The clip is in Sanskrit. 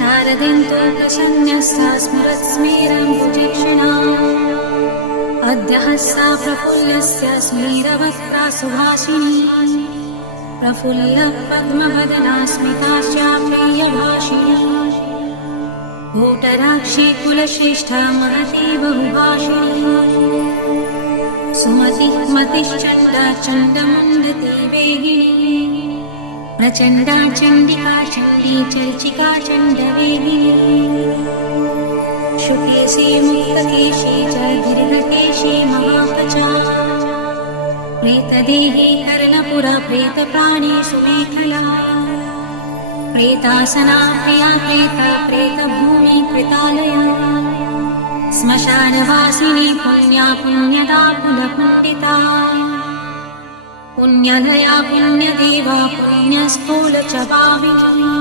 शारदेन्दु प्रसन्न्यस्ता स्मरत्स्मेरम्बुजीक्षणा अद्यः सा प्रफुल्लस्य स्मेरवक्त्रा सुभाषिणी प्रफुल्लपद्मवदना स्मितास्या प्रियभाषिणी भूटराक्षी कुलश्रेष्ठा महती बहुभाषिणी सुमतिः मतिश्चण्डा चण्डमुण्डती वेगिनी प्रचण्डा चण्डिका चण्डी चर्चिका चण्डवेगिनी शुकेशी मुक्तकेशी च दीर्घकेशी महाकचा प्रेतदेही कर्णपुरा प्रेतप्राणी सुमेखला प्रेतासना प्रिया प्रेता प्रेतभूमि कृतालया श्मशानवासिनी पुण्या पुण्यदा पुनःपुण्डिता पुण्यलया पुण्यदेवा पुण्यस्थूल च भाविनी